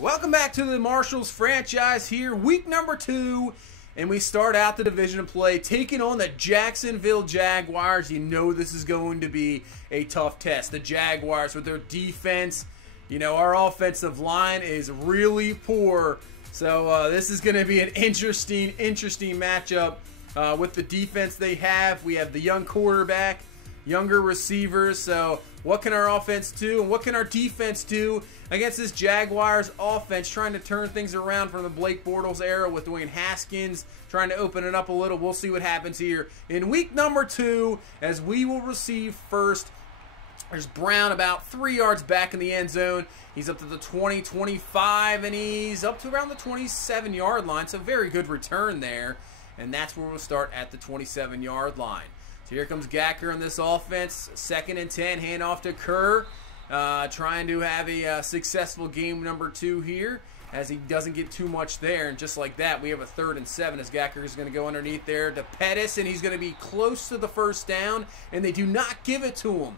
Welcome back to the Marshalls franchise here, week number 2, and we start out the division play taking on the Jacksonville Jaguars. You know this is going to be a tough test. The Jaguars with their defense, you know, our offensive line is really poor, so this is going to be an interesting matchup with the defense they have. We have the young quarterback, younger receivers, so what can our offense do and what can our defense do against this Jaguars offense, trying to turn things around from the Blake Bortles era with Dwayne Haskins, trying to open it up a little. We'll see what happens here in week number 2 as we will receive first. There's Brown about 3 yards back in the end zone. He's up to the 20, 25, and he's up to around the 27-yard line, so very good return there. And that's where we'll start, at the 27-yard line. So here comes Gacker on this offense. 2nd and 10, handoff to Kerr. Trying to have a successful game number 2 here, as he doesn't get too much there. And just like that, we have a 3rd and 7 as Gacker is going to go underneath there to Pettis, and he's going to be close to the first down, and they do not give it to him.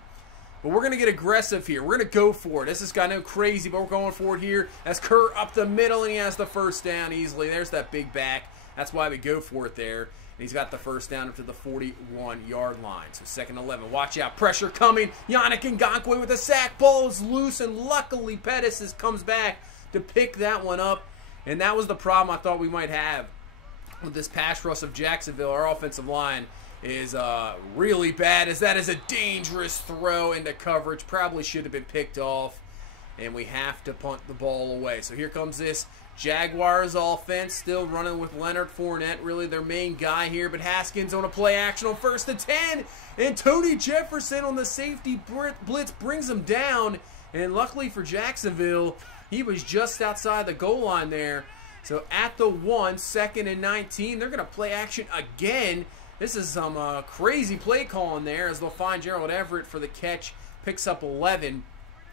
But we're going to get aggressive here. We're going to go for it. This is kind of crazy, but we're going for it here as Kerr up the middle, and he has the first down easily. There's that big back. That's why we go for it there. And he's got the first down up to the 41-yard line. So 2nd and 11. Watch out. Pressure coming. Yannick Ngakoue with a sack. Ball is loose, and luckily Pettis comes back to pick that one up. And that was the problem I thought we might have with this pass rush of Jacksonville. Our offensive line is really bad, as that is a dangerous throw into coverage. Probably should have been picked off. And we have to punt the ball away. So here comes this Jaguars offense, still running with Leonard Fournette, really their main guy here. But Haskins on a play action on 1st and 10. And Tony Jefferson on the safety blitz brings him down. And luckily for Jacksonville, he was just outside the goal line there. So at the 1, 2nd and 19, they're going to play action again. This is some crazy play calling there, as they'll find Gerald Everett for the catch. Picks up 11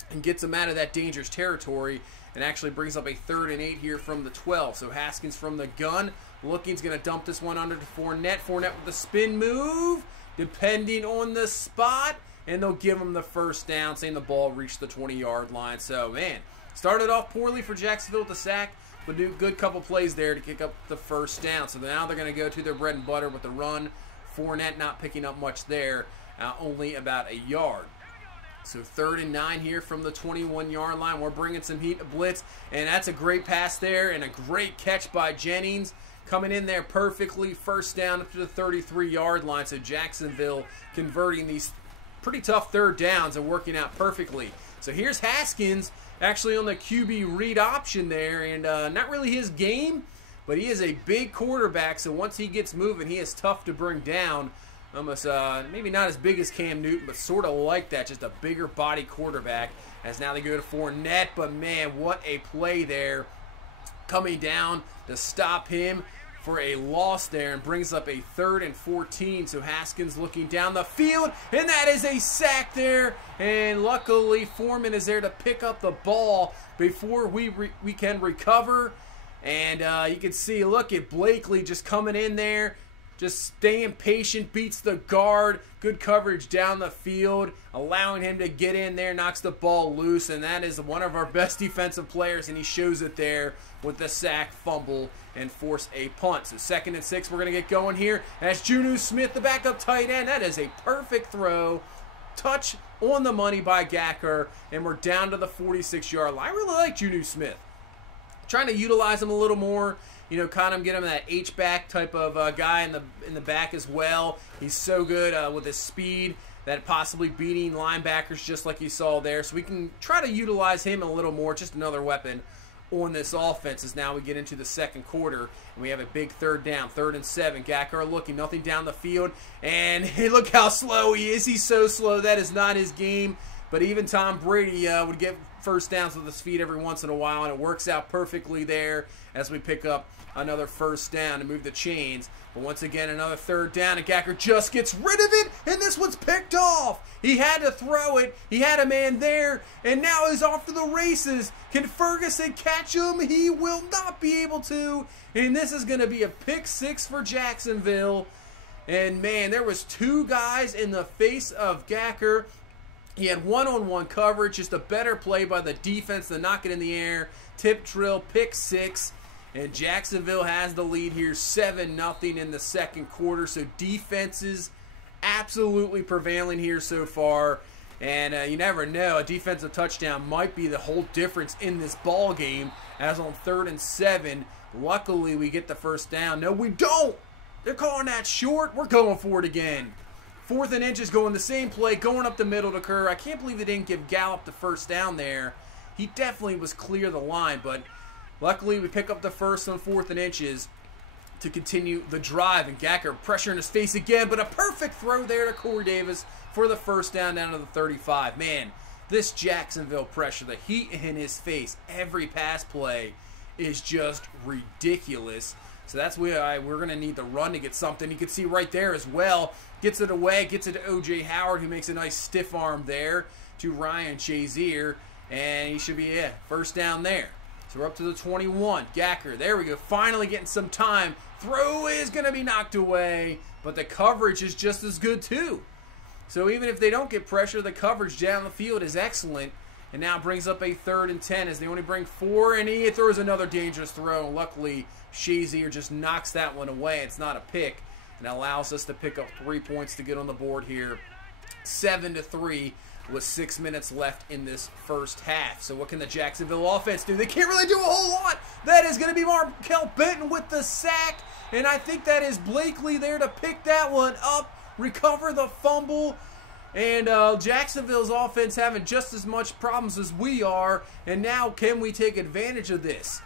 and gets him out of that dangerous territory, and actually brings up a 3rd and 8 here from the 12. So Haskins from the gun, he's going to dump this one under to Fournette. Fournette with the spin move, depending on the spot, and they'll give him the first down, saying the ball reached the 20-yard line. So, man, started off poorly for Jacksonville with the sack, but do a good couple plays there to kick up the first down. So now they're going to go to their bread and butter with the run. Fournette not picking up much there, only about a yard. So 3rd and 9 here from the 21-yard line. We're bringing some heat to blitz, and that's a great pass there and a great catch by Jennings. Coming in there perfectly, first down up to the 33-yard line. So Jacksonville converting these pretty tough 3rd downs and working out perfectly. So here's Haskins actually on the QB read option there, and not really his game, but he is a big quarterback, so once he gets moving, he is tough to bring down. Almost, maybe not as big as Cam Newton, but sort of like that, just a bigger body quarterback. As now they go to Fournette, but man, what a play there. Coming down to stop him for a loss there, and brings up a 3rd and 14. So Haskins looking down the field, and that is a sack there. And luckily, Foreman is there to pick up the ball before we can recover. And you can see, look at Blakely just coming in there, just staying patient, beats the guard. Good coverage down the field, allowing him to get in there, knocks the ball loose, and that is one of our best defensive players, and he shows it there with the sack, fumble, and force a punt. So 2nd and 6, we're going to get going here as Juju Smith, the backup tight end. That is a perfect throw. Touch on the money by Gacker, and we're down to the 46-yard line. I really like Juju Smith. Trying to utilize him a little more. You know, kind of get him that H-back type of guy in the back as well. He's so good with his speed, that possibly beating linebackers just like you saw there. So we can try to utilize him a little more. Just another weapon on this offense as now we get into the 2nd quarter. And we have a big 3rd down, 3rd and 7. Gacker looking, nothing down the field. And hey, look how slow he is. He's so slow. That is not his game. But even Tom Brady would get first downs with his feet every once in a while, and it works out perfectly there as we pick up another first down to move the chains. But once again, another 3rd down, and Gacker just gets rid of it, and this one's picked off. He had to throw it. He had a man there, and now he's off to the races. Can Ferguson catch him? He will not be able to, and this is going to be a pick 6 for Jacksonville. And man, there was 2 guys in the face of Gacker. He had one-on-one coverage, just a better play by the defense to knock it in the air. tip drill, pick 6. And Jacksonville has the lead here, 7-0 in the second quarter. So defenses absolutely prevailing here so far. And you never know, a defensive touchdown might be the whole difference in this ball game. As on 3rd and 7, luckily we get the first down. No, we don't. They're calling that short. We're going for it again. 4th and inches going the same play, going up the middle to Kerr. I can't believe they didn't give Gallup the first down there. He definitely was clear the line, but luckily we pick up the first on 4th and inches to continue the drive. And Gacker pressure in his face again, but a perfect throw there to Corey Davis for the first down to the 35. Man, this Jacksonville pressure, the heat in his face, every pass play is just ridiculous. So that's why we're going to need the run to get something. You can see right there as well. Gets it away, gets it to O.J. Howard, who makes a nice stiff arm there to Ryan Shazier. And he should be, first down there. So we're up to the 21. Gacker, there we go. Finally getting some time. Throw is going to be knocked away, but the coverage is just as good too. So even if they don't get pressure, the coverage down the field is excellent. And now brings up a 3rd and 10 as they only bring 4, and he throws another dangerous throw. Luckily, Shazier just knocks that one away. It's not a pick, and allows us to pick up 3 points to get on the board here. 7-3 with 6 minutes left in this first half. So what can the Jacksonville offense do? They can't really do a whole lot. That is going to be Markel Benton with the sack, and I think that is Blakely there to pick that one up, recover the fumble. And Jacksonville's offense having just as much problems as we are. And now can we take advantage of this?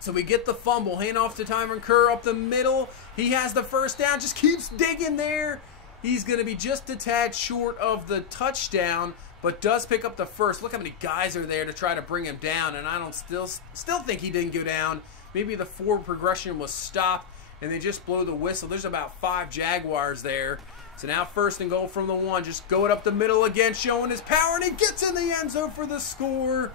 So we get the fumble, hand off to Tyron Kerr up the middle. He has the first down, just keeps digging there. He's going to be just a tad short of the touchdown, but does pick up the first. Look how many guys are there to try to bring him down, and I don't still think he didn't go down. Maybe the forward progression was stopped, and they just blow the whistle. There's about 5 Jaguars there. So now 1st and goal from the 1. Just going up the middle again, showing his power, and he gets in the end zone for the score.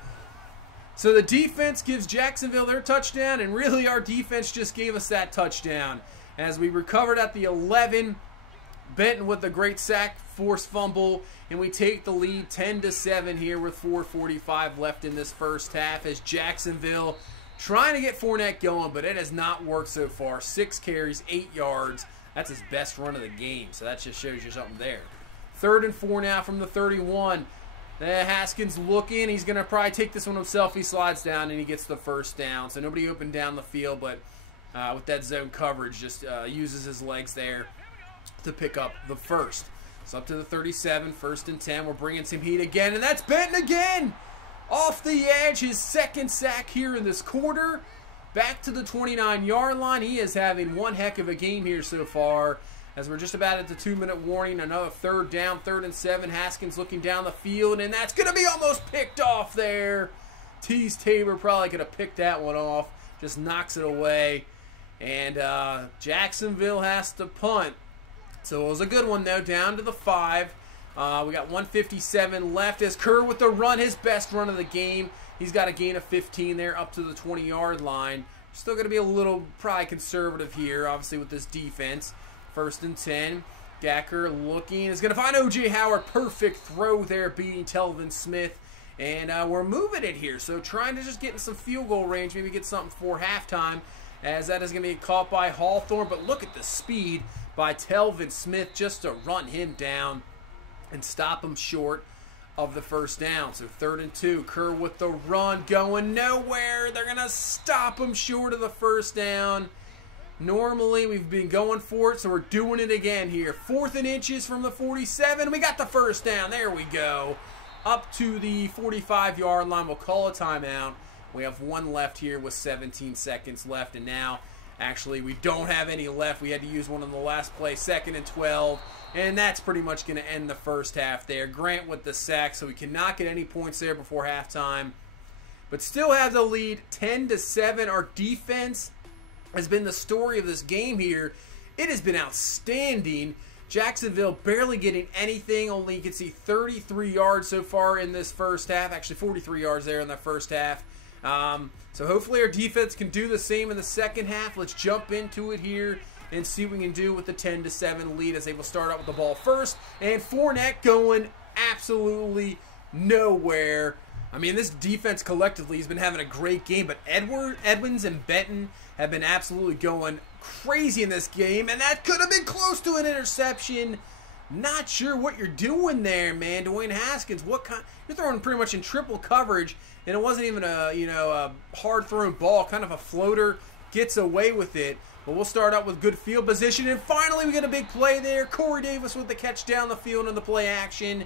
So the defense gives Jacksonville their touchdown, and really our defense just gave us that touchdown. As we recovered at the 11, Benton with a great sack, forced fumble, and we take the lead 10-7 here with 4:45 left in this first half as Jacksonville trying to get Fournette going, but it has not worked so far. 6 carries, 8 yards. That's his best run of the game, so that just shows you something there. 3rd and 4 now from the 31. Haskins looking. He's going to probably take this one himself. He slides down, and he gets the first down. So nobody opened down the field, but with that zone coverage, just uses his legs there to pick up the first. So up to the 37, 1st and 10. We're bringing some heat again, and that's Benton again. Off the edge, his 2nd sack here in this quarter. Back to the 29-yard line. He is having one heck of a game here so far. As we're just about at the 2-minute warning, another 3rd down, 3rd and 7. Haskins looking down the field, and that's going to be almost picked off there. Tease Tabor probably could have picked that one off. Just knocks it away. And Jacksonville has to punt. So it was a good one, though, down to the 5. We got 1:57 left as Kerr with the run, his best run of the game. He's got a gain of 15 there up to the 20-yard line. Still going to be a little probably conservative here, obviously, with this defense. 1st and 10. Gacker looking. Is going to find O.J. Howard. Perfect throw there, beating Telvin Smith. And we're moving it here. So trying to just get in some field goal range. Maybe get something for halftime. As that is going to be caught by Hawthorne. But look at the speed by Telvin Smith just to run him down and stop him short of the first down. So 3rd and 2. Kerr with the run going nowhere. They're going to stop him short of the first down. Normally, we've been going for it, so we're doing it again here. 4th and inches from the 47. We got the first down. There we go. Up to the 45-yard line. We'll call a timeout. We have 1 left here with 17 seconds left. And now, actually, we don't have any left. We had to use one in the last play. 2nd and 12. And that's pretty much going to end the first half there. Grant with the sack, so we cannot get any points there before halftime. But still have the lead 10-7. Our defense has been the story of this game here. It has been outstanding. Jacksonville barely getting anything. Only you can see 33 yards so far in this first half. Actually, 43 yards there in the first half. So hopefully our defense can do the same in the second half. Let's jump into it here and see what we can do with the 10-7 lead as they will start out with the ball first. And Fournette going absolutely nowhere. I mean, this defense collectively has been having a great game, but Edmonds and Benton have been absolutely going crazy in this game, and that could have been close to an interception. Not sure what you're doing there, man. Dwayne Haskins, you're throwing pretty much in triple coverage, and it wasn't even a hard-thrown ball, kind of a floater, gets away with it. But we'll start out with good field position, and finally we get a big play there. Corey Davis with the catch down the field in the play action,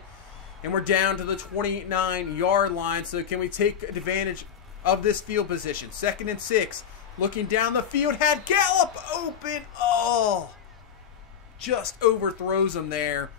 and we're down to the 29-yard line. So can we take advantage of this field position? 2nd and 6, looking down the field, had Gallup open. Oh, just overthrows him there.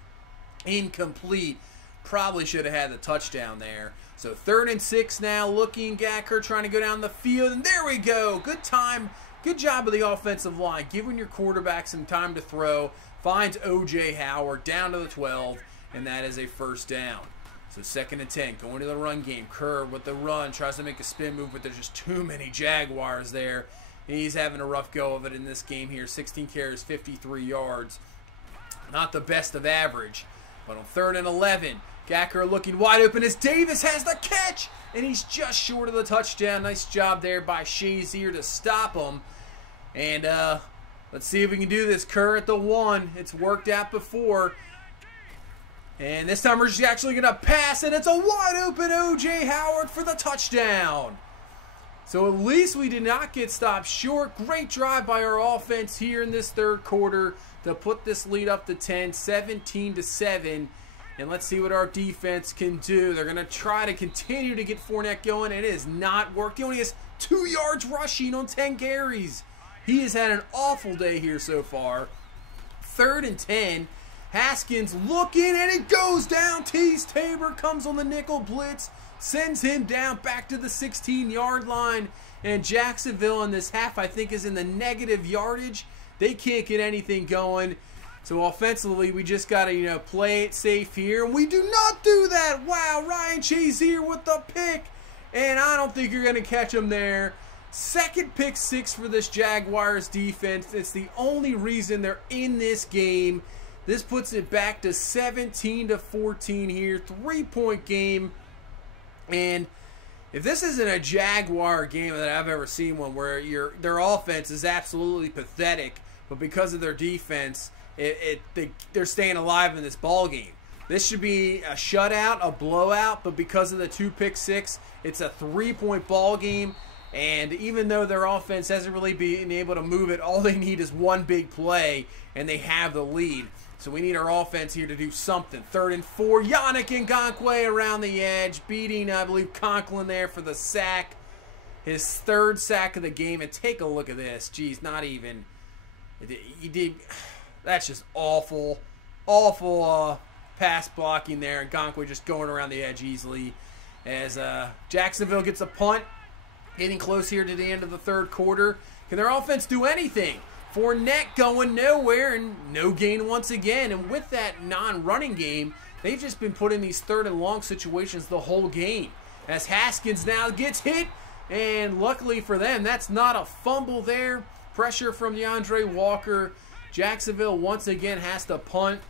Incomplete. Probably should have had the touchdown there. So 3rd and 6 now, looking Gacker trying to go down the field, and there we go. Good time. Good job of the offensive line, giving your quarterback some time to throw. Finds O.J. Howard down to the 12, and that is a 1st down. So 2nd and 10, going to the run game. Kerr with the run, tries to make a spin move, but there's just too many Jaguars there. And he's having a rough go of it in this game here. 16 carries, 53 yards. Not the best of average. But on 3rd and 11, Gacker looking wide open as Davis has the catch, and he's just short of the touchdown. Nice job there by Shazier to stop him. And let's see if we can do this. Kerr at the 1. It's worked out before. And this time we're just actually going to pass, and it's a wide open O.J. Howard for the touchdown. So at least we did not get stopped short. Great drive by our offense here in this 3rd quarter to put this lead up to 10, 17-7. And let's see what our defense can do. They're going to try to continue to get Fournette going, and it has not worked. He only has 2 yards rushing on 10 carries. He has had an awful day here so far. 3rd and 10. Haskins looking, and it goes down. Tease Tabor comes on the nickel blitz, sends him down back to the 16-yard line. And Jacksonville in this half, I think, is in the negative yardage. They can't get anything going. So offensively, we just got to, play it safe here. And we do not do that. Wow, Ryan Shazier with the pick. And I don't think you're going to catch him there. 2nd pick 6 for this Jaguars defense. It's the only reason they're in this game. This puts it back to 17-14 here. 3-point game. And if this isn't a Jaguar game that I've ever seen one where their offense is absolutely pathetic, but because of their defense, they're staying alive in this ball game. This should be a shutout, a blowout, but because of the 2 pick 6, it's a 3-point ball game. And even though their offense hasn't really been able to move it, all they need is one big play, and they have the lead. So we need our offense here to do something. 3rd and 4, Yannick Ngakoue around the edge, beating, I believe, Conklin there for the sack. His 3rd sack of the game. And take a look at this. Jeez, not even. He did. That's just awful. Awful pass blocking there. Ngakoue just going around the edge easily. As Jacksonville gets a punt. Getting close here to the end of the 3rd quarter. Can their offense do anything? Fournette going nowhere, and no gain once again. And with that non-running game, they've just been put in these 3rd and long situations the whole game. As Haskins now gets hit, and luckily for them, that's not a fumble there. Pressure from DeAndre Walker. Jacksonville once again has to punt,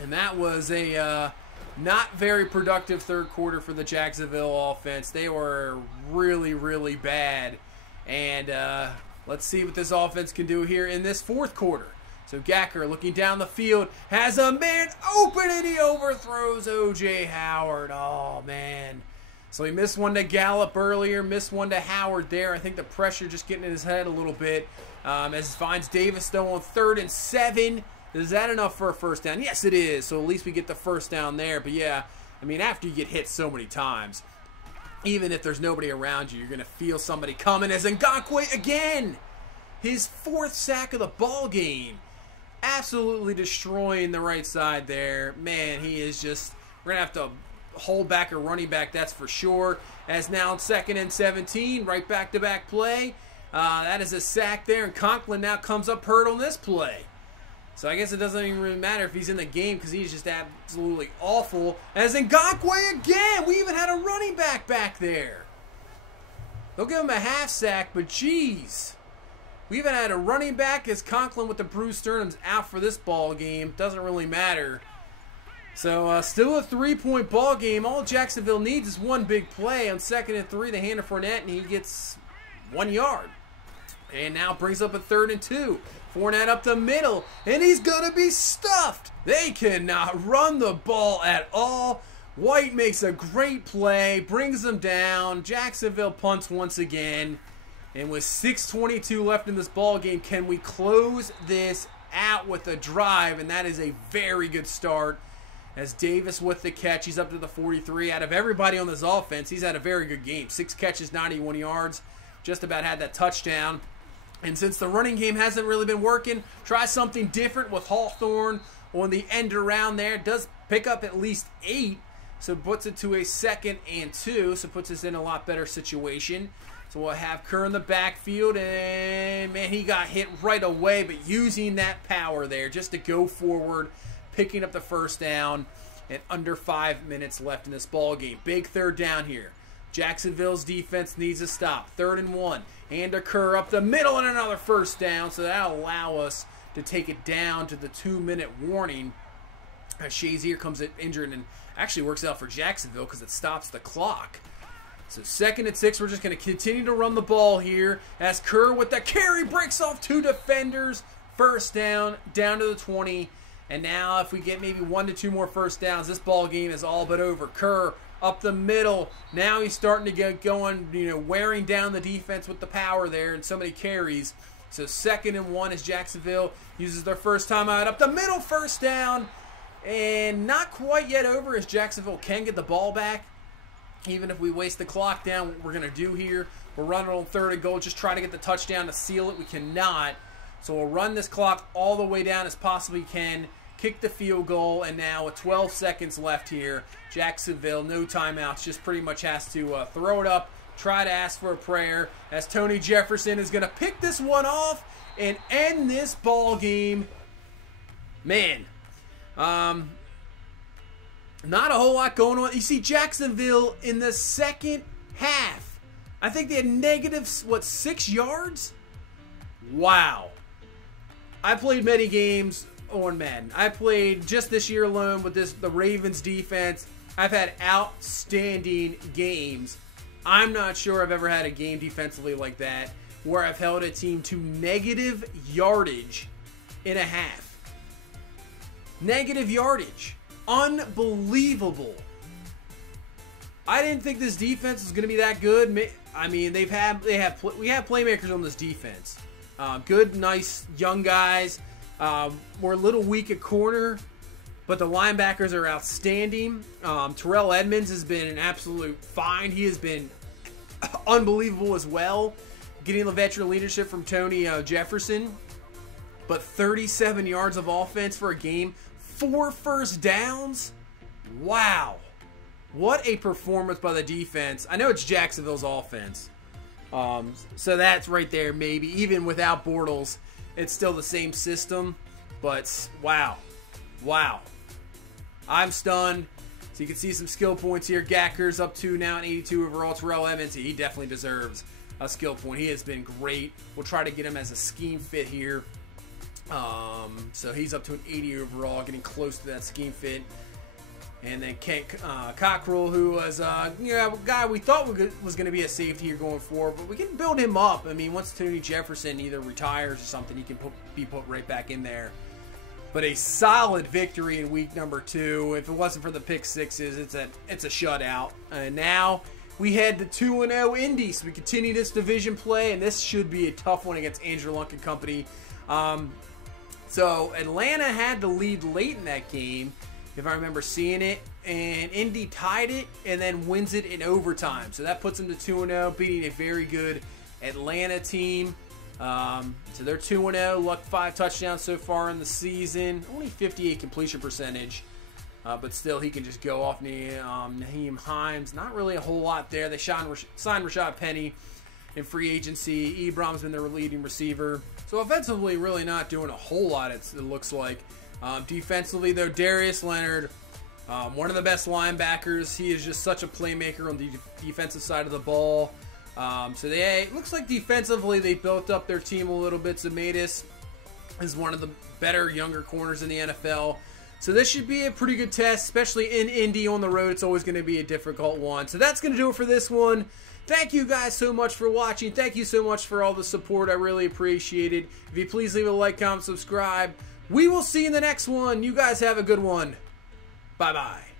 and that was a not very productive 3rd quarter for the Jacksonville offense. They were really, really bad. And let's see what this offense can do here in this 4th quarter. So Gacker looking down the field, has a man open, and he overthrows O.J. Howard. Oh, man. So he missed one to Gallup earlier, missed one to Howard there. I think the pressure just getting in his head a little bit. As finds Davis, though, on 3rd and 7. Is that enough for a 1st down? Yes, it is. So at least we get the 1st down there. But yeah, I mean, after you get hit so many times, even if there's nobody around you, you're going to feel somebody coming. As Ngakoue again, his 4th sack of the ball game. Absolutely destroying the right side there. Man, he is just, we're going to have to hold back a running back, that's for sure. As now 2nd and 17, right back-to-back play. That is a sack there, and Conklin now comes up hurt on this play. So I guess it doesn't even really matter if he's in the game because he's just absolutely awful. As Ngakoue again, we even had a running back there. They'll give him a half sack, but geez. We even had a running back as Conklin with the bruised sternum's out for this ball game. Doesn't really matter. So still a 3-point ball game. All Jacksonville needs is one big play. On 2nd and 3, they hand to Fournette, and he gets 1 yard. And now brings up a 3rd and 2. Fournette up the middle, and he's going to be stuffed. They cannot run the ball at all. White makes a great play, brings them down. Jacksonville punts once again. And with 6:22 left in this ball game, can we close this out with a drive? And that is a very good start. As Davis with the catch, he's up to the 43. Out of everybody on this offense, he's had a very good game. 6 catches, 91 yards. Just about had that touchdown. And since the running game hasn't really been working, try something different with Hawthorne on the end around there. Does pick up at least 8, so puts it to a 2nd and 2, so puts us in a lot better situation. So we'll have Kerr in the backfield, and man, he got hit right away, but using that power there just to go forward, picking up the first down, and under 5 minutes left in this ball game. Big 3rd down here. Jacksonville's defense needs a stop. 3rd and 1. And a Kerr up the middle and another first down. So that'll allow us to take it down to the 2-minute warning. As Shazier comes injured and actually works out for Jacksonville because it stops the clock. So 2nd and 6. We're just going to continue to run the ball here. As Kerr with the carry breaks off 2 defenders. First down, down to the 20. And now if we get maybe 1 to 2 more first downs, this ball game is all but over. Kerr up the middle. Now he's starting to get going, wearing down the defense with the power there and so many carries. So 2nd and 1 as Jacksonville uses their first time out. Up the middle, first down. And not quite yet over as Jacksonville can get the ball back. Even if we waste the clock down, what we're going to do here, we're running on 3rd and goal. Just try to get the touchdown to seal it. We cannot. So we'll run this clock all the way down as possibly can. Kick the field goal, and now with 12 seconds left here, Jacksonville, no timeouts, just pretty much has to throw it up, try to ask for a prayer, as Tony Jefferson is going to pick this one off and end this ball game. Man, not a whole lot going on. You see Jacksonville in the second half, I think they had negative, 6 yards? Wow. I played many games on Madden. I played just this year alone with the Ravens defense. I've had outstanding games. I'm not sure I've ever had a game defensively like that where I've held a team to negative yardage in a half. Negative yardage. Unbelievable. I didn't think this defense was going to be that good. I mean, we have playmakers on this defense. Good, nice, young guys. We're a little weak at corner, but the linebackers are outstanding. Terrell Edmonds has been an absolute find. He has been unbelievable as well, getting the veteran leadership from Tony Jefferson. But 37 yards of offense for a game, 4 first downs. Wow. What a performance by the defense. I know it's Jacksonville's offense. So that's right there, maybe. Even without Bortles, it's still the same system. But, wow. Wow. I'm stunned. So you can see some skill points here. Gacker's up to now an 82 overall. Terrell Evans, he definitely deserves a skill point. He has been great. We'll try to get him as a scheme fit here. So he's up to an 80 overall, getting close to that scheme fit. And then Kent Cockrell, who was a guy we thought was going to be a safety here going forward, but we can build him up. I mean, once Tony Jefferson either retires or something, he can be put right back in there. But a solid victory in week number 2. If it wasn't for the pick sixes, it's a shutout. And now we head to 2-0 Indy. So we continue this division play, and this should be a tough one against Andrew Luck and company. So Atlanta had the lead late in that game, if I remember seeing it, and Indy tied it and then wins it in overtime. So that puts them to 2-0, beating a very good Atlanta team. So they're 2-0. Luck 5 touchdowns so far in the season. Only 58 completion percentage. But still, he can just go off Naheem Hines. Not really a whole lot there. They signed Rashad Penny in free agency. Ebrom's been their leading receiver. So offensively, really not doing a whole lot, it looks like. Defensively, though, Darius Leonard, one of the best linebackers. He is just such a playmaker on the defensive side of the ball. So it looks like defensively they built up their team a little bit. Zemetis is one of the better younger corners in the NFL. So this should be a pretty good test, especially in Indy on the road. It's always going to be a difficult one. So that's going to do it for this one. Thank you guys so much for watching. Thank you so much for all the support. I really appreciate it. If you please leave a like, comment, subscribe. We will see you in the next one. You guys have a good one. Bye-bye.